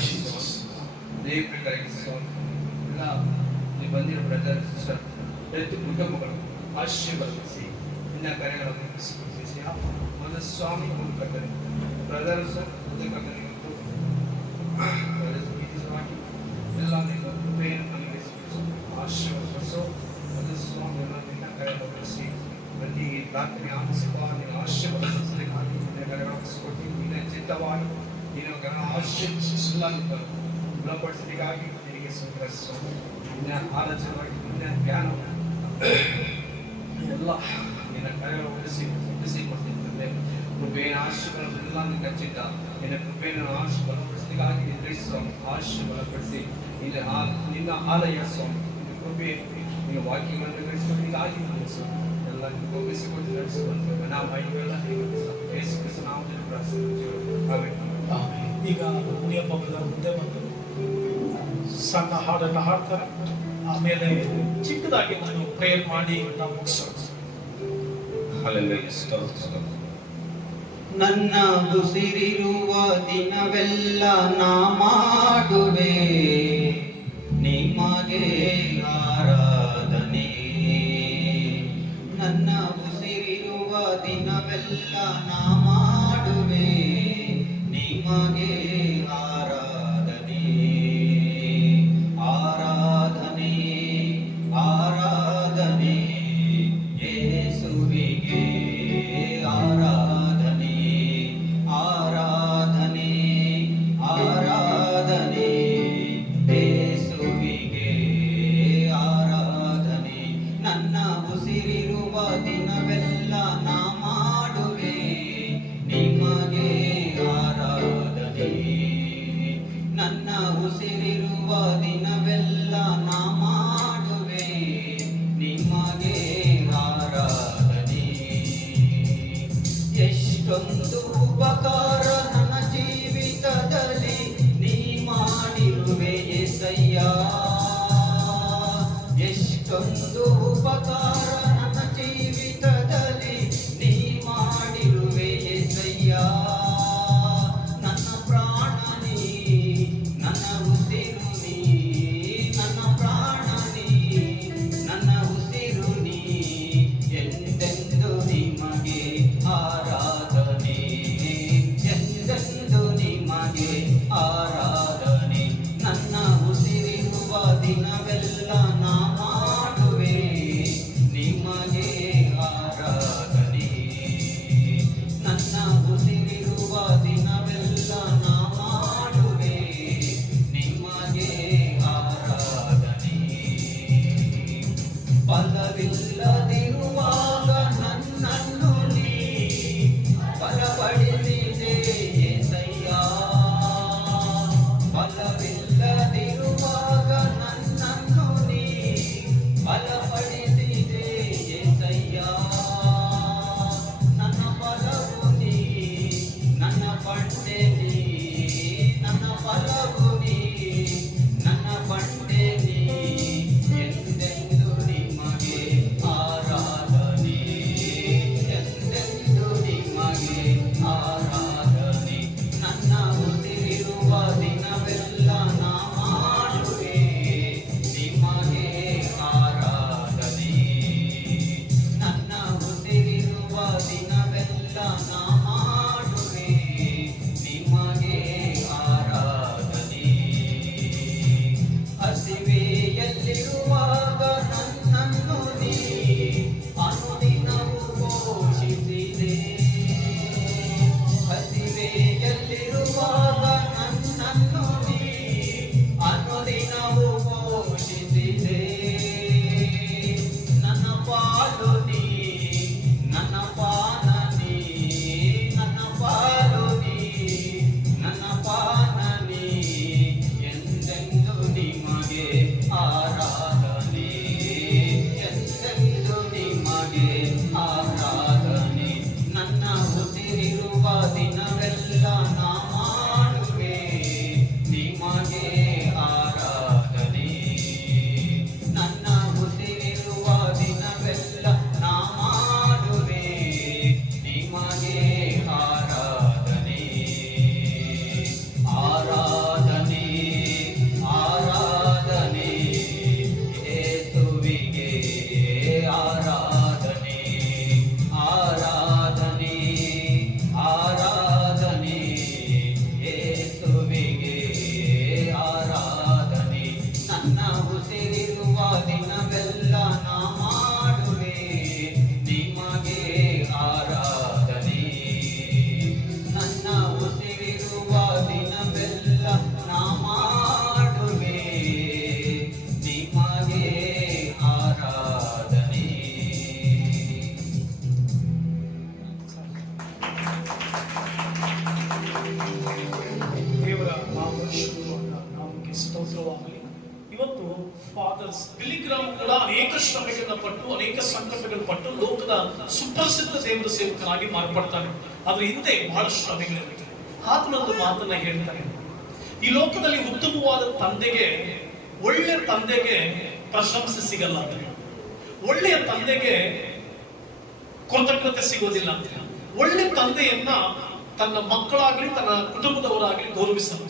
Jesus. ದೇವರಿಗಾಗಿ ಸ್ವಾಮಿ ಎಲ್ಲ ನೀವು ಬಂದಿರೋ ಬ್ರದರ್ ಸಿಸ್ಟರ್ ಪ್ರತಿ ಕುಟುಂಬಗಳು ಆಶೀರ್ವದಿಸಿ ಇನ್ನ ಕಾರ್ಯಗಳನ್ನು ನಡೆಸಿಕೊಡಿಸಿ ಮನಸ್ವಾಮಿ ಕಟ್ಟರೆ ಬ್ರದರ್ ಸರ್ ಒಂದು ಕಟ್ಟರೆ ಎಲ್ಲ ನೀವು ಕೃಪೆಯನ್ನು ನಮಗೆ ಸಿಕ್ಕಿಸು ಆಶೀರ್ವದಿಸು ಒಂದು ಸ್ವಾಮಿ ಎಲ್ಲ ನಿನ್ನ ಕಾರ್ಯಗಳನ್ನು ನಡೆಸಿ ಪ್ರತಿ ರಾತ್ರಿ ಆಮಿಸಿಕೊಂಡು ನೀನು ಆಶೀರ್ವದಿಸಲಿಕ್ಕಾಗಿ ನಿನ್ನ ಕಾರ್ಯಗಳನ್ನು ನಿನ್ನ ಚಿತ್ತವಾಗಿ ಆಶೀರ್ವಿಸಿಲ್ಲ ಗುಣಪಡಿಸಲಿಕ್ಕಾಗಿ ನಿನಗೆ ಸ್ವೀಕರಿಸು ನಿನ್ನ ಆಲೋಚನೆವಾಗಿ ನಿನ್ನ ಜ್ಞಾನವನ್ನು ಎಲ್ಲ ನಿನ್ನ ಕಾರ್ಯಗಳು ಉಳಿಸಿ ಉಳಿಸಿಕೊಟ್ಟಿರ್ತದೆ ಕೃಪೆಯ ಆಶೀರ್ವಾದವೆಲ್ಲ ನಿನ್ನ ಕಚ್ಚಿದ್ದ ನಿನ್ನ ಕೃಪೆಯನ್ನು ಆಶ್ ಬಲಪಡಿಸಲಿಕ್ಕಾಗಿ ನಿರ್ವಹಿಸುವ ಆಶ ಬಲಪಡಿಸಿ ನಿನ್ನ ಆ ನಿನ್ನ ಆಲಯ ಸ್ವಾಮಿ ನಿನ್ನ ಕೃಪೆ, ನಿನ್ನ ವಾಕ್ಯಗಳನ್ನು ನಿರ್ವಹಿಸಲಿಕ್ಕಾಗಿ ನಡೆಸು ಎಲ್ಲ ಒಪ್ಪಿಸಿಕೊಂಡು ನಡೆಸಿಕೊಂಡು ನಾವು ಪ್ರಾರ್ಥಿಸುತ್ತೇವೆ. Amen amen. ಈಗ ಮುನಿಯಪ್ಪ ಬ್ರದರ್ ಮುಂದೆ ಬಂದರು. ಸಣ್ಣ ಹಾಡನ್ನು ಹಾಡ್ತಾರೆ. ಆಮೇಲೆ ಚಿಕ್ಕದಾಗಿ ನಾನು ಪ್ರೇಯರ್ ಮಾಡಿ ನಾವು ಮುಗಿಸೋಣ. ನನ್ನ ಉಸಿರಿರುವ ದಿನವೆಲ್ಲ ನಾ ಮಾಡುವೆ. ನಿಮಗೆ ಆರಾಧನೆ. ನನ್ನ ಉಸಿರಿರುವ ದಿನವೆಲ್ಲ ನಾ ಸೇವಕನಾಗಿ ಮಾರ್ಪಡ್ತಾನೆ. ಅದ್ರ ಹಿಂದೆ ಬಹಳ ಶ್ರಮೆಗಳಿರುತ್ತೆ ಆತನೊಂದು ಮಾತನ್ನ ಹೇಳ್ತಾನೆ ಈ ಲೋಕದಲ್ಲಿ ಉತ್ತಮವಾದ ತಂದೆಗೆ ಒಳ್ಳೆಯ ತಂದೆಗೆ ಪ್ರಶಂಸೆ ಸಿಗಲ್ಲ ಅಂತ ಒಳ್ಳೆಯ ತಂದೆಗೆ ಕೃತಜ್ಞತೆ ಸಿಗೋದಿಲ್ಲ ಅಂತ ಒಳ್ಳೆ ತಂದೆಯನ್ನ ತನ್ನ ಮಕ್ಕಳಾಗ್ಲಿ, ತನ್ನ ಕುಟುಂಬದವರಾಗ್ಲಿ ಗೌರವಿಸಲು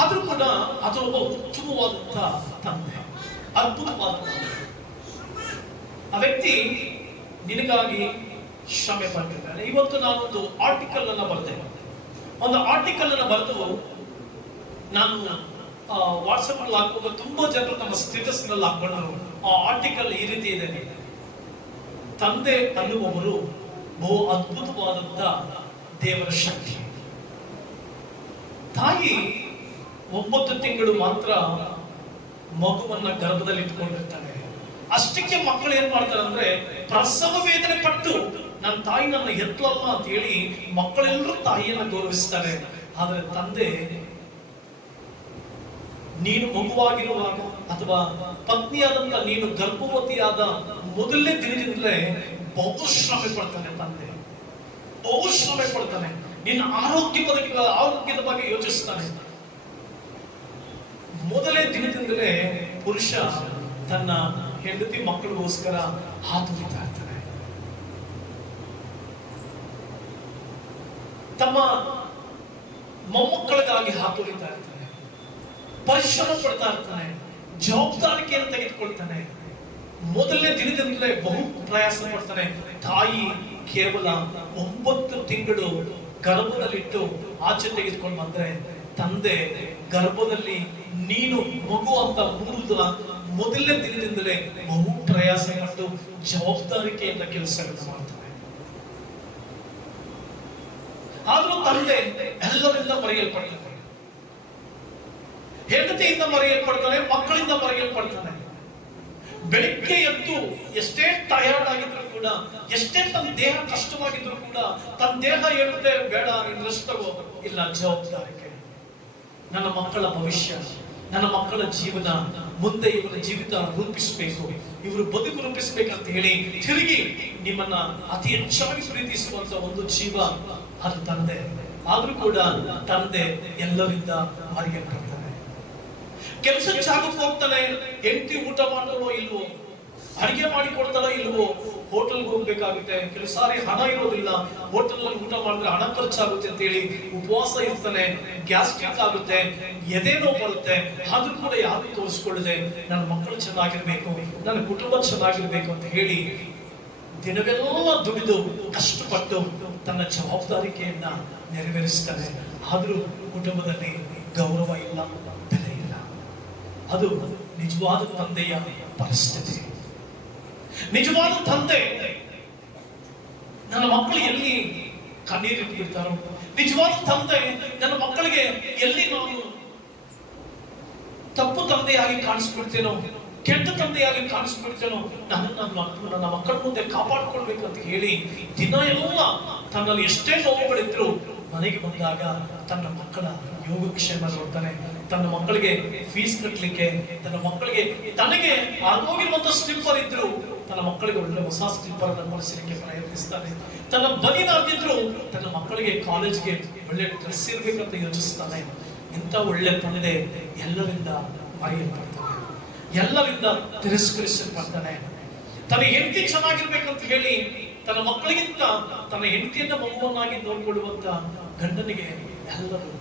ಆದ್ರೂ ಕೂಡ ಅದು ಒಬ್ಬ ಉತ್ತಮವಾದಂತ ತಂದೆ, ಅದ್ಭುತವಾದ ಆ ವ್ಯಕ್ತಿ ನಿನಗಾಗಿ ಶ್ರಮೆ ಪಟ್ಟಿದ್ದಾನೆ ಇವತ್ತು ನಾನೊಂದು ಆರ್ಟಿಕಲ್ ಅನ್ನು ಬರೆದೆ. ಒಂದು ಆರ್ಟಿಕಲ್ ಅನ್ನು ಬರೆದು ನಾನು ವಾಟ್ಸಪ್ ಅಲ್ಲಿ ಹಾಕುವಾಗ ತುಂಬಾ ಜನರು ನಮ್ಮ ಸ್ಟೇಟಸ್ನಲ್ಲಿ ಹಾಕೊಂಡರು ಆ ಆರ್ಟಿಕಲ್ ಈ ರೀತಿ ಇದೆ. ತಂದೆ ಅನ್ನುವವರು ಬಹು ಅದ್ಭುತವಾದಂತ ದೇವರ ಶಕ್ತಿ. ತಾಯಿ ಒಂಬತ್ತು ತಿಂಗಳು ಮಾತ್ರ ಮಗುವನ್ನ ಗರ್ಭದಲ್ಲಿ ಇಟ್ಕೊಂಡಿರ್ತಾನೆ ಅಷ್ಟಕ್ಕೆ ಮಕ್ಕಳು ಏನ್ ಮಾಡ್ತಾರೆ ಅಂದ್ರೆ ಪ್ರಸವ ವೇದನೆ ಪಟ್ಟು ನನ್ನ ತಾಯಿ ನನ್ನ ಎತ್ತಲಲ್ಲ ಅಂತ ಹೇಳಿ ಮಕ್ಕಳೆಲ್ಲರೂ ತಾಯಿಯನ್ನ ಗೌರವಿಸ್ತಾರೆ. ಆದ್ರೆ ತಂದೆ, ನೀನು ಮಗುವಾಗಿರುವಾಗ ಅಥವಾ ಪತ್ನಿಯಾದಂತ ನೀನು ಗರ್ಭವತಿಯಾದ ಮೊದಲನೇ ದಿನದಿಂದಲೇ ಬಹು ಶ್ರಮ ಪಡ್ತಾನೆ ತಂದೆ. ಬಹು ಶ್ರಮೆ ಪಡ್ತಾನೆ. ನಿನ್ನ ಆರೋಗ್ಯ ಬಗ್ಗೆ ಆರೋಗ್ಯದ ಬಗ್ಗೆ ಯೋಚಿಸ್ತಾನೆ. ಮೊದಲೇ ದಿನದಿಂದಲೇ ಪುರುಷ ತನ್ನ ಹೆಂಡತಿ ಮಕ್ಕಳಿಗೋಸ್ಕರ ಹಾತುರಿತಾ ಇರ್ತಾನೆ. ತಮ್ಮ ಮೊಮ್ಮಕ್ಕಳಿಗಾಗಿ ಹಾತುರಿತಾ ಇರ್ತಾನೆ. ಪರಿಶ್ರಮ ಪಡ್ತಾ ಇರ್ತಾನೆ. ಜವಾಬ್ದಾರಿಕೆಯನ್ನು ತೆಗೆದುಕೊಳ್ತಾನೆ. ಮೊದಲನೇ ದಿನದಿಂದಲೇ ಬಹು ಪ್ರಯಾಸ ಪಡ್ತಾನೆ. ತಾಯಿ ಕೇವಲ ಒಂಬತ್ತು ತಿಂಗಳು ಗರ್ಭದಲ್ಲಿಟ್ಟು ಆಚೆ ತೆಗೆದುಕೊಂಡು ಬಂದ್ರೆ, ತಂದೆ ಗರ್ಭದಲ್ಲಿ ನೀನು ಮಗು ಅಂತ ಮೂರುದ ಮೊದಲನೇ ದಿನದಿಂದಲೇ ಬಹು ಪ್ರಯಾಸ ಮತ್ತು ಜವಾಬ್ದಾರಿಕೆಯಿಂದ ಕೆಲಸಗಳನ್ನು ಮಾಡ್ತಾರೆ. ಆದ್ರೂ ತಂದೆ ಎಲ್ಲರಿಂದ ಮರೆಯಲ್ಪಡ್ತಾನೆ. ಹೆಂಡತಿಯಿಂದ ಮರೆಯಲ್ಪಡ್ತಾನೆ, ಮಕ್ಕಳಿಂದ ಮರೆಯಲ್ಪಡ್ತಾನೆ. ಬೆಳಿಗ್ಗೆ ಎದ್ದು ಎಷ್ಟೇ ಟಯರ್ಡ್ ಆಗಿದ್ರು ಕೂಡ, ಎಷ್ಟೇ ತನ್ನ ದೇಹ ಕಷ್ಟವಾಗಿದ್ರು ಕೂಡ, ತನ್ನ ದೇಹ ಹೇಳುತ್ತೆ ಬೇಡ, ನೀನು ರೆಸ್ಟ್ ಇಲ್ಲ, ಜವಾಬ್ದಾರಿಕೆ. ನನ್ನ ಮಕ್ಕಳ ಭವಿಷ್ಯ, ನನ್ನ ಮಕ್ಕಳ ಜೀವನ ಮುಂದೆ ಇವರ ಜೀವಿತ ರೂಪಿಸಬೇಕು. ಇವರು ಬದುಕು ರೂಪಿಸಬೇಕಂತ ಹೇಳಿ ತಿರುಗಿ ನಿಮ್ಮನ್ನ ಅತಿ ಹೆಚ್ಚಾಗಿ ಪ್ರೀತಿಸುವಂತ ಒಂದು ಜೀವ ಅದು ತಂದೆ. ಆದ್ರೂ ಕೂಡ ತಂದೆ ಎಲ್ಲರಿಂದ ಮರೆಯಲ್ಪಡ್ತಾನೆ ಕೆಲಸ ಜಾಗಕ್ಕೆ ಹೋಗ್ತಾನೆ, ಹೆಂಡತಿ ಊಟ ಮಾಡ್ತಾಳೋ ಇಲ್ವೋ ಅಡಿಗೆ ಮಾಡಿ ಕೊಡ್ತಾರೋ ಇಲ್ವೋ? ಹೋಟೆಲ್ಗೆ ಹೋಗ್ಬೇಕಾಗುತ್ತೆ. ಕೆಲವು ಸಾರಿ ಹಣ ಇರೋದಿಲ್ಲ. ಹೋಟೆಲ್ನಲ್ಲಿ ಊಟ ಮಾಡಿದ್ರೆ ಹಣ ಖರ್ಚಾಗುತ್ತೆ ಅಂತ ಹೇಳಿ ಉಪವಾಸ ಇರ್ತಾನೆ. ಗ್ಯಾಸ್ಟ್ರಿಕ್ ಆಗುತ್ತೆ. ಎದೆ ನೋವು ಬರುತ್ತೆ. ಆದ್ರೂ ಕೂಡ ಯಾರು ತೋರಿಸ್ಕೊಳ್ಳದೆ ನನ್ನ ಮಕ್ಕಳು ಚೆನ್ನಾಗಿರ್ಬೇಕು, ನನ್ನ ಕುಟುಂಬ ಚೆನ್ನಾಗಿರ್ಬೇಕು ಅಂತ ಹೇಳಿ ದಿನವೆಲ್ಲ ದುಡಿದು ಕಷ್ಟಪಟ್ಟು ತನ್ನ ಜವಾಬ್ದಾರಿಕೆಯನ್ನ ನೆರವೇರಿಸ್ತಾನೆ. ಆದರೂ ಕುಟುಂಬದಲ್ಲಿ ಗೌರವ ಇಲ್ಲ, ಬೆಲೆ ಇಲ್ಲ. ಅದು ನಿಜವಾದ ತಂದೆಯ ಪರಿಸ್ಥಿತಿ. ನಿಜವಾದ ತಂದೆ. ನನ್ನ ಮಕ್ಕಳು ಎಲ್ಲಿ ಕಣ್ಣೀರು ಇಟ್ಟಿರ್ತಾರೋ. ನಿಜವಾದ ತಂದೆ, ನನ್ನ ಮಕ್ಕಳಿಗೆ ಎಲ್ಲಿ ನಾನು ತಪ್ಪು ತಂದೆಯಾಗಿ ಕಾಣಿಸ್ಬಿಡ್ತೇನೋ, ಕೆಟ್ಟ ತಂದೆಯಾಗಿ ಕಾಣಿಸ್ಬಿಡ್ತೇನೋ ನಾನು ನನ್ನ ಮಕ್ಕಳು, ನನ್ನ ಮಕ್ಕಳ ಮುಂದೆ ಕಾಪಾಡ್ಕೊಳ್ಬೇಕು ಅಂತ ಹೇಳಿ ದಿನ ಎಲ್ಲ ತನ್ನಲ್ಲಿ ಎಷ್ಟೇ ನೋವುಗಳಿದ್ರು ಮನೆಗೆ ಬಂದಾಗ ತನ್ನ ಮಕ್ಕಳ ಯೋಗಕ್ಷೇಮ ನೋಡ್ತಾನೆ. ತನ್ನ ಮಕ್ಕಳಿಗೆ ಫೀಸ್ ಕಟ್ಟಲಿಕ್ಕೆ ತನ್ನ ಮಕ್ಕಳಿಗೆ ತನಗೆ ಆಗೋಗಿರುವಂತಹ ಸ್ಲಿಪ್ಪರ್ ಇದ್ರು ತನ್ನ ಮಕ್ಕಳಿಗೆ ಒಳ್ಳೆ ಹೊಸ ಸ್ಲಿಪ್ಪರ್ ಅನ್ನು ಕೊಡಿಸಲಿಕ್ಕೆ ಪ್ರಯತ್ನಿಸ್ತಾನೆ. ತನ್ನ ಬಲಿನಾಗಿದ್ರು ತನ್ನ ಮಕ್ಕಳಿಗೆ ಕಾಲೇಜ್ಗೆ ಒಳ್ಳೆ ಡ್ರೆಸ್ ಇರಬೇಕಂತ ಯೋಚಿಸ್ತಾನೆ. ಇಂಥ ಒಳ್ಳೆ ತಂದೆ ಎಲ್ಲರಿಂದ ಮಾಡ್ತಾನೆ ಎಲ್ಲರಿಂದ ತಿರಸ್ಕರಿಸಲ್ಪಡ್ತಾನೆ. ತನ್ನ ಹೆಂಡತಿ ಚೆನ್ನಾಗಿರ್ಬೇಕಂತ ಹೇಳಿ ತನ್ನ ಮಕ್ಕಳಿಗಿಂತ ತನ್ನ ಹೆಂಡತಿಯನ್ನ ಮಗುವನ್ನಾಗಿ ನೋಡಿಕೊಳ್ಳುವಂತ ಗಂಡನಿಗೆ ಎಲ್ಲರೂ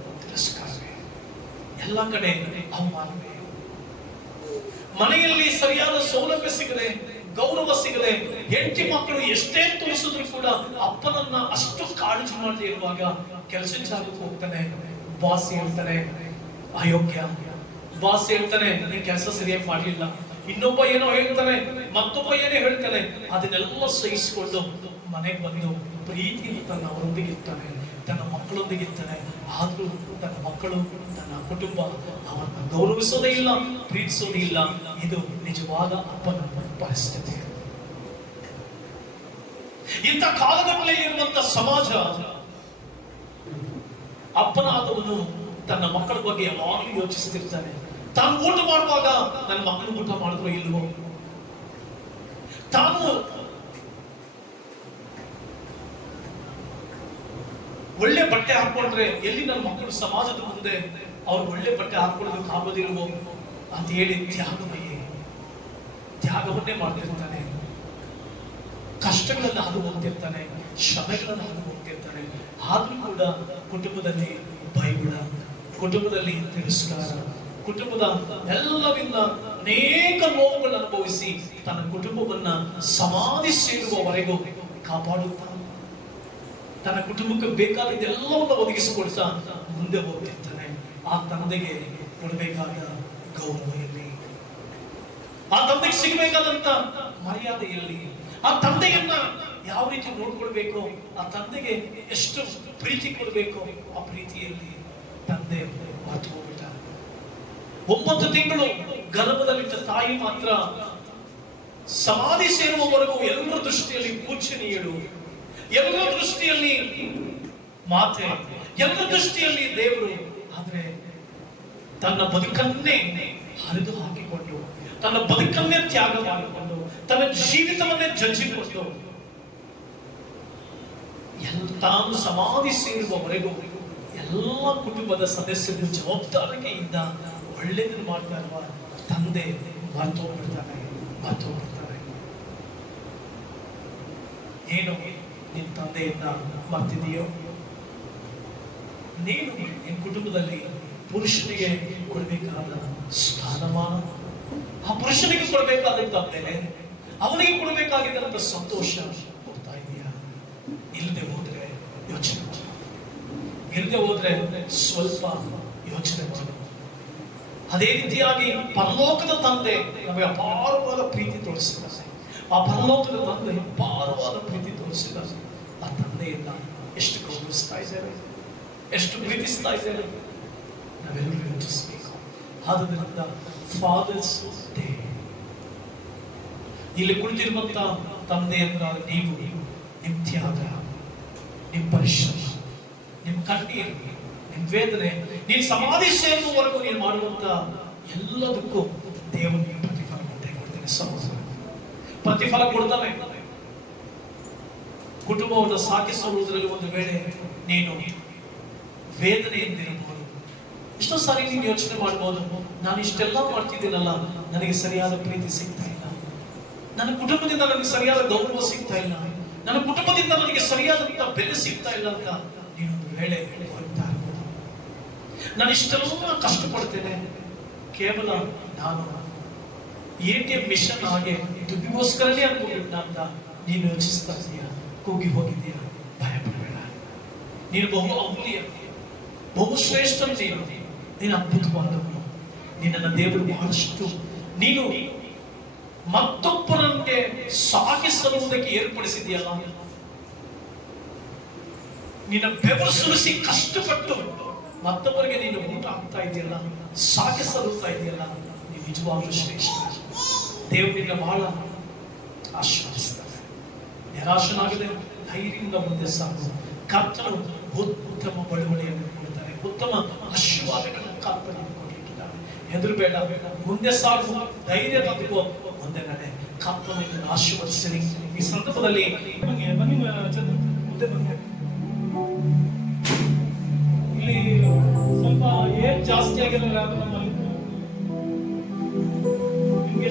ಎಲ್ಲ ಕಡೆ ಅವಮಾನವೇ ಮನೆಯಲ್ಲಿ ಸರಿಯಾದ ಸೌಲಭ್ಯ ಸಿಗದೆ, ಗೌರವ ಸಿಗದೆ, ಹೆಂಡತಿ ಮಕ್ಕಳು ಎಷ್ಟೇ ತೋರಿಸಿದ್ರು ಕೂಡ ಅಪ್ಪನನ್ನ ಅಷ್ಟು ಕಾಳಜಿ ಮಾಡದೆ ಇರುವಾಗ ಕೆಲಸ ಜಾಗಕ್ಕೆ ಹೋಗ್ತಾನೆ. ಬಾಸ್ ಹೇಳ್ತಾನೆ, ಅಯೋಗ್ಯ. ಬಾಸ್ ಹೇಳ್ತಾನೆ ನನಗೆ ಕೆಲಸ ಸರಿಯಾಗಿ ಮಾಡಲಿಲ್ಲ. ಇನ್ನೊಬ್ಬ ಏನೋ ಹೇಳ್ತಾನೆ, ಮತ್ತೊಬ್ಬ ಏನೋ ಹೇಳ್ತಾನೆ, ಅದನ್ನೆಲ್ಲ ಸಹಿಸಿಕೊಂಡು ಮನೆಗೆ ಬಂದು ಪ್ರೀತಿಯಿಂದ ತನ್ನ ಅವರೊಂದಿಗೆ ಇರ್ತಾನೆ, ತನ್ನ ಮಕ್ಕಳೊಂದಿಗೆ ಇರ್ತಾನೆ. ಆದರೂ ತನ್ನ ಮಕ್ಕಳು, ತನ್ನ ಕುಟುಂಬ ಅವರನ್ನು ಗೌರವಿಸೋದೇ ಇಲ್ಲ, ಪ್ರೀತಿಸೋದೇ ಇಲ್ಲ. ಇದು ನಿಜವಾದ ಅಪ್ಪನ ಪರಿಸ್ಥಿತಿ. ಇಂಥ ಕಾಲಘಟ್ಟದಲ್ಲಿ ಇರುವಂತ ಸಮಾಜ, ಅಪ್ಪನಾದವನು ತನ್ನ ಮಕ್ಕಳ ಬಗ್ಗೆ ಯಾವಾಗಲೂ ಯೋಚಿಸ್ತಿರ್ತಾನೆ. ತಾನು ಊಟ ಮಾಡುವಾಗ ನನ್ನ ಮಕ್ಕಳು ಊಟ ಮಾಡಿದ್ರು ಇಲ್ವೋ? ತಾನು ಒಳ್ಳೆ ಬಟ್ಟೆ ಹಾಕೊಂಡ್ರೆ ಎಲ್ಲಿ ನನ್ನ ಮಕ್ಕಳು ಸಮಾಜದ ಮುಂದೆ ಅವ್ರು ಒಳ್ಳೆ ಬಟ್ಟೆ ಹಾಕೊಳ್ಳೋದಕ್ಕೆ ಆಗೋದಿಲ್ವೋ ಅಂತ ಹೇಳಿ ತ್ಯಾಗಮಯ್ಯ ತ್ಯಾಗವನ್ನೇ ಮಾಡ್ತಿರ್ತಾನೆ. ಕಷ್ಟಗಳನ್ನು ಹಾದು ಹೋಗ್ತಿರ್ತಾನೆ ಶ್ರಮೆಗಳನ್ನು ಹಾದು ಹೋಗ್ತಿರ್ತಾನೆ ಆದ್ರೂ ಕೂಡ ಕುಟುಂಬದಲ್ಲಿ ಭಯಗುಣ ಕುಟುಂಬದಲ್ಲಿ ತಿರಸ್ಕಾರ, ಕುಟುಂಬದ ಎಲ್ಲರಿಂದ ಅನೇಕ ನೋವುಗಳನ್ನು ಅನುಭವಿಸಿ ತನ್ನ ಕುಟುಂಬವನ್ನ ಸಮಾಧಿ ಸೇರುವವರೆಗೂ ಕಾಪಾಡುತ್ತಾನೆ. ತನ್ನ ಕುಟುಂಬಕ್ಕೆ ಬೇಕಾದ ಎಲ್ಲವನ್ನ ಒದಗಿಸಿಕೊಡ್ತಾ ಮುಂದೆ ಹೋಗ್ತಿರ್ತಾನೆ. ಆ ತಂದೆಗೆ ಕೊಡಬೇಕಾದ ಗೌರವ ಎಲ್ಲಿ ಆ ತಂದೆಗೆ ಸಿಗಬೇಕಾದಂತ ಮರ್ಯಾದೆ ಎಲ್ಲಿ ಆ ತಂದೆಯನ್ನ ಯಾವ ರೀತಿ ನೋಡ್ಕೊಳ್ಬೇಕು, ಆ ತಂದೆಗೆ ಎಷ್ಟು ಪ್ರೀತಿ ಕೊಡಬೇಕು, ಆ ಪ್ರೀತಿಯಲ್ಲಿ ತಂದೆ ಮಾತು ಹೋಗ್ಬಿಟ್ಟ ಒಂಬತ್ತು ತಿಂಗಳು ಗರ್ಭದಲ್ಲಿಟ್ಟ ತಾಯಿ ಮಾತ್ರ ಸಮಾಧಿ ಸೇರುವವರೆಗೂ ಎಲ್ಲರ ದೃಷ್ಟಿಯಲ್ಲಿ ಪೂಜನೀಯಳು ಎಲ್ಲರ ದೃಷ್ಟಿಯಲ್ಲಿ ಮಾತೆ, ಎಲ್ಲ ದೃಷ್ಟಿಯಲ್ಲಿ ದೇವರು, ಆದ್ರೆ ತನ್ನ ಬದುಕನ್ನೇ ಹರಿದು ಹಾಕಿಕೊಂಡು, ತನ್ನ ಬದುಕನ್ನೇ ತ್ಯಾಗ ಮಾಡಿಕೊಂಡು, ತನ್ನ ಜೀವಿತವನ್ನೇ ಜಜ್ಜಿಕೊಂಡು ಎಲ್ಲ ತಾನು ಸಮಾಧಿ ಸೇರುವವರೆಗೂ ಎಲ್ಲ ಕುಟುಂಬದ ಸದಸ್ಯರು ಇದ್ದ ಒಳ್ಳೆಯದನ್ನು ಮಾಡ್ತಾ ಇರುವ ತಂದೆ ಮರ್ತೋಗ್ಬಿಡ್ತಾರೆ ಮರ್ತೋಗ್ಬಿಡ್ತಾರೆ ಏನು? ನಿನ್ನ ತಂದೆಯನ್ನ ಮರ್ತಿದೆಯೋ ನೀನು ನಿನ್ನ ಕುಟುಂಬದಲ್ಲಿ ಪುರುಷನಿಗೆ ಕೊಡಬೇಕಾದ ಸ್ಥಾನಮಾನ? ಆ ಪುರುಷನಿಗೆ ಕೊಡಬೇಕಾದ ಬೆಲೆ, ಅವನಿಗೆ ಕೊಡಬೇಕಾಗಿದ್ದಂತ ಸಂತೋಷ ಕೊಡ್ತಾ ಇದೆಯಾ? ಇಲ್ಲದೆ ಹೋದ್ರೆ ಯೋಚನೆ. ಇಲ್ಲದೆ ಹೋದ್ರೆ ಸ್ವಲ್ಪ ಯೋಚನೆ ಮಾಡು. ಅದೇ ರೀತಿಯಾಗಿ ಪರಲೋಕದ ತಂದೆ ನಮಗೆ ಅಪಾರವಾದ ಪ್ರೀತಿ ತೋರಿಸಿದ್ದಾರೆ. ಆ ಪರಲೋಕದ ತಂದೆ ಅಪಾರವಾದ ಪ್ರೀತಿ ತೋರಿಸಿದ್ದಾರೆ. ಆ ತಂದೆಯನ್ನ ಎಷ್ಟು ಗೌರವಿಸ್ತಾ ಇದ್ದಾರೆ ಎಷ್ಟು ಪ್ರೀತಿಸ್ತಾ ಇದ್ದಾರೆ ನಾವೆಲ್ಲರೂ ಯೋಚಿಸಬೇಕು. ಆದ್ರಿಂದ ಫಾದರ್ಸ್ ಡೇ ಇಲ್ಲಿ ಕುಳಿತಿರುವಂತ ತಂದೆಯನ್ನ ನೀವು ನಿಮ್ಮ ತ್ಯಾಗ ನಿಮ್ಮ ಪರಿಶ್ರಮ ನಿಮ್ಮ ಕಣ್ಣೀರು ನಿಮ್ಮ ವೇದನೆ, ನೀನು ಸಮಾಧಿ ಸೇರುವವರೆಗೂ ನೀನು ಮಾಡುವಂತ ಎಲ್ಲದಕ್ಕೂ ದೇವನಿಗೆ ಪ್ರತಿಫಲ ಕೊಡ್ತೇನೆ. ಸಹೋದರ ಪ್ರತಿಫಲ ಕೊಡ್ತಾನೆ. ಕುಟುಂಬವನ್ನು ಸಾಗಿಸುವುದರಲ್ಲಿ ಒಂದು ವೇಳೆ ನೀನು ವೇದನೆಯಿಂದಿರಬಹುದು ಎಷ್ಟೋ ಸಾರಿ ನೀನು ಯೋಚನೆ ಮಾಡಬಹುದು ನಾನು ಇಷ್ಟೆಲ್ಲ ಮಾಡ್ತಿದ್ದೀನಲ್ಲ, ನನಗೆ ಸರಿಯಾದ ಪ್ರೀತಿ ಸಿಗ್ತಾ ಇಲ್ಲ. ನನ್ನ ಕುಟುಂಬದಿಂದ ನನಗೆ ಸರಿಯಾದ ಗೌರವ ಸಿಗ್ತಾ ಇಲ್ಲ. ನನ್ನ ಕುಟುಂಬದಿಂದ ನನಗೆ ಸರಿಯಾದಂತ ಬೆಲೆ ಸಿಗ್ತಾ ಇಲ್ಲ ಅಂತ ನೀನೊಂದು ವೇಳೆ ಹೋಗ್ತಾ ನಾನು ಇಷ್ಟೆಲ್ಲ ಕಷ್ಟಪಡ್ತೇನೆ. ಕೇವಲ ನಾನು ಎ ಟಿ ಎಂ ಮಿಷನ್ ಹಾಗೆ ದುಡ್ಡಿಗೋಸ್ಕರನೇ ಅನ್ಕೊಂಡಿದ್ದ ಅಂತ ನೀನು ಯೋಚಿಸ್ತಾ ಇದೀಯಾ? ಕೂಗಿ ಹೋಗಿದ್ದೀಯ? ಭಯಪಡಬೇಡ. ನೀನು ಬಹು ಅಮೂಲ್ಯ ಬಹು ಶ್ರೇಷ್ಠ ನೀನು ನೀನು ಅದ್ಭುತವಾದವನು. ನಿನ್ನನ್ನು ದೇವರು ಬಹಳಷ್ಟು. ನೀನು ಮತ್ತೊಬ್ಬರಂತೆ ಸಾಗಿಸಲುವುದಕ್ಕೆ ಏರ್ಪಡಿಸಿದೆಯಲ್ಲ ನಿನ್ನ ಬೆವರು ಸುರಿಸಿ ಕಷ್ಟಪಟ್ಟು ಮತ್ತೊಬ್ಬರಿಗೆ ನೀನು ಊಟ ಆಗ್ತಾ ಇದೆಯಲ್ಲ? ಸಾಗಿಸಲುತ್ತಾ ಇದೆಯಲ್ಲ? ನೀನು ನಿಜವಾಗ್ಲೂ ಶ್ರೇಷ್ಠ. ದೇವರಿಗೆ ಬಹಳ ಆಶೀರ್ವದಿಸ್ತಾರೆ ನಿರಾಶನಾಗದೆ ಧೈರ್ಯದಿಂದ ಮುಂದೆ ಸಾಗು. ಕರ್ತನು ಉತ್ತಮ ಬಳುವಳಿಯನ್ನು ಕೊಡುತ್ತಾರೆ ಉತ್ತಮ ಆಶೀರ್ವಾದಗಳನ್ನು ಕರ್ತನು ಬೇಡ ಹೆದರಬೇಡ. ಮುಂದೆ ಸಾಗು. ಧೈರ್ಯ ತಂದುಕೋ ಮುಂದೆ ನಡೆ. ಕರ್ತನನ್ನು ಆಶೀರ್ವದಿಸಲಿ ಈ ಸಂದರ್ಭದಲ್ಲಿ ಮುಂದೆ ಬನ್ನಿ. ಇಲ್ಲಿ ಸ್ವಲ್ಪ ಏನ್ ಜಾಸ್ತಿ ಆಗಿಲ್ಲ ನಮ್ಮಲ್ಲಿ? ನಿಮ್ಗೆ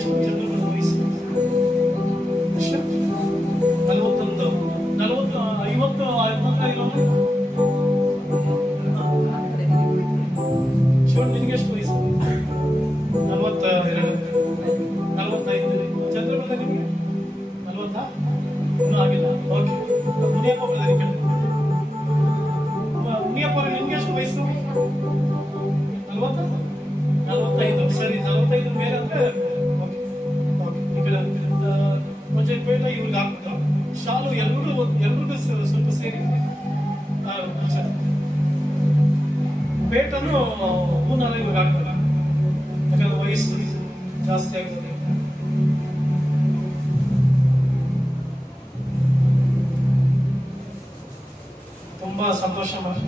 ಮಂಜೆ ಪೇಟ ಇವ್ರಿಗೆ ಹಾಕ್ಬಿಟ್ಟು ಶಾಲು ಎಲ್ಲರೂ ಎಲ್ರಿಗೂ ಸ- ಸ್ವಲ್ಪ ಸೇರಿ. ಪೇಟನ್ನು ಹೂನಾರ ಇವ್ರಿಗೆ ಹಾಕ್ತಾರೆ. ಯಾಕಂದ್ರೆ ವಯಸ್ಸು ಜಾಸ್ತಿ ಆಗ್ತದೆ ತುಂಬಾ ಸಂತೋಷ ಮಾಡಿ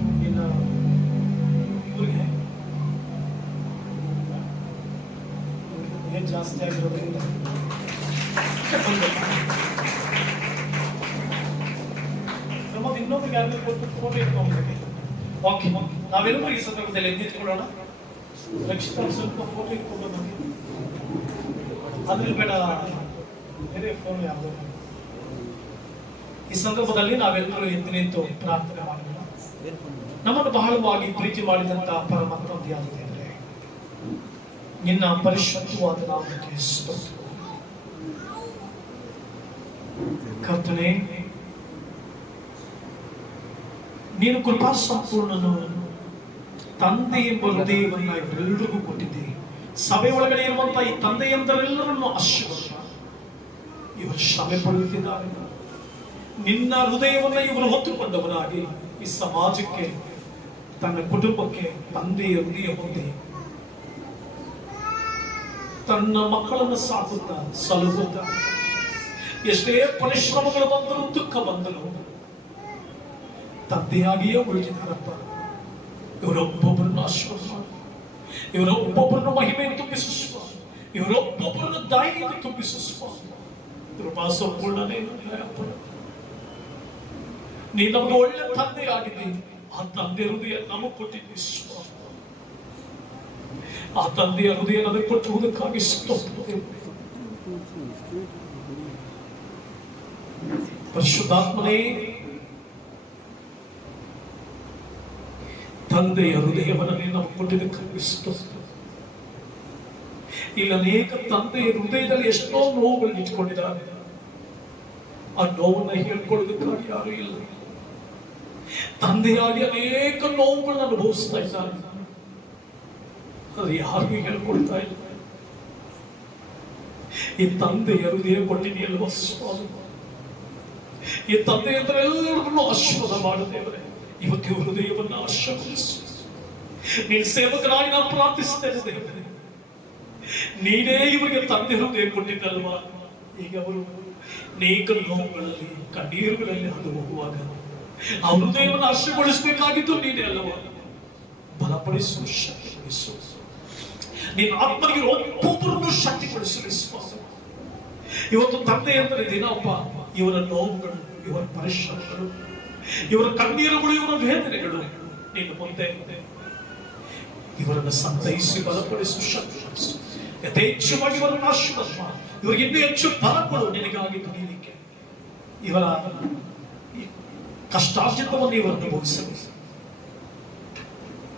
ಓಕೆ ನಾವೆಲ್ಲರೂ ಈ ಸಂದರ್ಭದಲ್ಲಿ ಎದ್ದಿಟ್ಕೊಳ್ಳೋಣ ರಕ್ಷಿತ ಸ್ವಲ್ಪ ಫೋಟೋ ಇಟ್ಕೊಂಡು ನಮಗೆ ಅದ್ರಲ್ಲಿ ಬೇಡ, ಬೇರೆ ಫೋನ್ ಯಾವುದು? ಈ ಸಂದರ್ಭದಲ್ಲಿ ನಾವೆಲ್ಲರೂ ಎದ್ದು ನಿಂತು ಪ್ರಾರ್ಥನೆ ಮಾಡೋಣ. ನಮ್ಮನ್ನು ಬಹಳವಾಗಿ ಪ್ರೀತಿ ಮಾಡಿದಂತ ಪರಮ ಯಾವುದೇ ನಿನ್ನ ಪರಿಶುದ್ಧವಾದ ನಾಮಕ್ಕೆ ಸ್ತೋತ್ರ. ಕರ್ತನೆ ನೀನು ಕೃಪಾ ಸಂಪೂರ್ಣನು ತಂದೆ ಎಂಬ ಹೃದಯವನ್ನ ಎಲ್ಲರಿಗೂ ಕೊಟ್ಟಿದ್ದೆ. ಸಭೆ ಒಳಗಡೆ ಈ ತಂದೆಯಂದರೆಲ್ಲರನ್ನು ಆಶೀರ್ವಾದ ಇವರು ಶ್ರಮೆ ಪಡೆಯುತ್ತಿದ್ದಾರೆ. ನಿನ್ನ ಹೃದಯವನ್ನ ಇವರು ಹೊತ್ತುಕೊಂಡವರಾಗಿ ಈ ಸಮಾಜಕ್ಕೆ, ತನ್ನ ಕುಟುಂಬಕ್ಕೆ ತಂದೆಯ ಹೃದಯ ಹೊಂದಿ. ತನ್ನ ಮಕ್ಕಳನ್ನು ಸಾಕುತ್ತಾ, ಸಲಹುತ್ತಾ. ಎಷ್ಟೇ ಪರಿಶ್ರಮಗಳು ಬಂದರೂ ದುಃಖ ಬಂದರು ತಂದೆಯಾಗಿಯೇ ಉಳಿದಿದ್ದಾರಪ್ಪ ಇವರೊಬ್ಬೊಬ್ಬರನ್ನು ಆಶೀರ್ವಾದ ಮಾಡು ಇವರೊಬ್ಬೊಬ್ಬರನ್ನು ಮಹಿಮೆ ತುಂಬಿಸು ಸ್ವಾಮಿ ಇವರೊಬ್ಬೊಬ್ಬರನ್ನು ದಾಯಿಗೆ ತುಂಬಿಸು ಸ್ವಾಮಿ ಕೃಪಾ ಸಂಪೂರ್ಣನೇ ಅಪ್ಪ ನೀ ನಮಗೆ ಒಳ್ಳೆ ತಂದೆ ಆಗಿದ್ದಿ ಆ ತಂದೆ ಹೃದಯ ನಮಗೆ ಕೊಟ್ಟಿದ್ದಿ ಸ್ವಾಮಿ ಆ ತಂದೆಯ ಹೃದಯ ನಮಗೆ ಕೊಟ್ಟಿರುವುದಕ್ಕಾಗಿ ಸ್ತೋತ್ರ ದೇವರೇ. ಪರಿಶುದ್ಧಾತ್ಮನೇ ತಂದೆಯ ಹೃದಯವನ್ನು ನೀನು ನಮಗೆ ಕೊಟ್ಟಿದ್ದಕ್ಕಾಗಿ ಸ್ತೋತ್ರ ಇಲ್ಲಿ ಅನೇಕ ತಂದೆಯ ಹೃದಯದಲ್ಲಿ ಎಷ್ಟೋ ನೋವುಗಳನ್ನ ಇಟ್ಕೊಂಡಿದ್ದಾರೆ ಆ ನೋವನ್ನ ಹೇಳ್ಕೊಳ್ಳೋದಕ್ಕಾಗಿ ಯಾರು ಇಲ್ಲ ತಂದೆಯಾಗಿ ಅನೇಕ ನೋವುಗಳನ್ನ ಅನುಭವಿಸ್ತಾ ಇದ್ದಾರೆ ಅದು ಯಾರಿಗೂ ಹೇಳ್ಕೊಳ್ತಾ ಇಲ್ಲ ಈ ತಂದೆಯ ಹೃದಯ ಕೊಟ್ಟಿದೆಯಲ್ವ ಸ್ವಾಮಿ ಈ ತಂದೆ ಅಂದ್ರೆ ಎಲ್ಲರಿಗೂ ಆಶೀರ್ವಾದ ಮಾಡುತ್ತೇವೆ ಇವ್ರ ಹೃದಯವನ್ನು ಆಶೀರ್ವದಿಸು ನೀನ್ ಸೇವಕರಾಗಿ ನಾನು ಪ್ರಾರ್ಥಿಸ್ತೇನೆ ದೇವರೇ. ನೀನೇ ಇವರಿಗೆ ತಂದೆ ಹೃದಯ ಕೊಟ್ಟಿದ್ದಲ್ವಾ? ಈಗ ಅವರು ಅನೇಕ ನೋವುಗಳಲ್ಲಿ ಕಣ್ಣೀರುಗಳಲ್ಲಿ ಅದು ಹೋಗುವಾಗ ಆ ಹೃದಯವನ್ನು ಹರ್ಷಗೊಳಿಸಬೇಕಾಗಿದ್ದು ನೀನೇ ಅಲ್ಲವಾ? ಬಲಪಡಿಸು, ಶಕ್ತಿಗೊಳಿಸು. ನಿನ್ನ ಆತ್ಮನಿಗೆ ಒಬ್ಬೊಬ್ಬರನ್ನು ಶಕ್ತಿಗೊಳಿಸಲಿ ವಿಶ್ವಾಸ. ಇವತ್ತು ತಂದೆ ಅಂದರೆ ದಿನಪ್ಪ ಇವರ ನೋವುಗಳು ಇವರ ಪರಿಶ್ರಮಗಳು ಇವರ ಕಣ್ಣೀರುಗಳು ಇವರ ವೇದನೆಗಳು ನಿನ್ನ ಮುಂದೆ. ಇವರನ್ನು ಸಂತೈಸಿ ಬಲಪಡಿಸು. ಯಥೇಚ್ಛವಾಗಿ ಇವರನ್ನು ಆಶೀರ್ವಾದ. ಇವರಿಗೆ ಇನ್ನೂ ಹೆಚ್ಚು ಬಲಗಳು ನಿನಗಾಗಿ ದುಡಿಯಲಿಕ್ಕೆ ಇವರ ಕಷ್ಟಾರ್ಜಿತವನ್ನು ಇವರು ಅನುಭವಿಸಲಿ.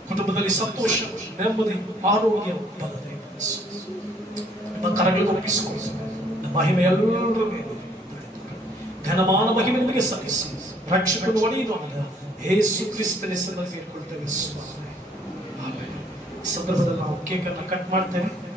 ಕುಟುಂಬದಲ್ಲಿ ಸಂತೋಷ, ನೆಮ್ಮದಿ, ಆರೋಗ್ಯ ಬಲದೆ ನಿಮ್ಮ ಕರಗಳಿಗೆ ಒಪ್ಪಿಸಿಕೊಳ್ಳಿ. ಮಹಿಮೆ ಎಲ್ಲರ ಘನಮಾನ ಮಹಿಮೆ ನಿಮಗೆ ಸಲ್ಲಿಸಿ. ರಕ್ಷಕನು ಒಡೆಯುವಾಗ ಏಸು ಕ್ರಿಸ್ತನ ಹೆಸರಿನಲ್ಲಿ ಕೇಳ್ಕೊಳ್ತೇವೆ. ಸ್ವಾಮಿ. ಸಂದರ್ಭದಲ್ಲಿ ನಾವು ಕೇಕನ್ನು ಕಟ್ ಮಾಡ್ತೇವೆ.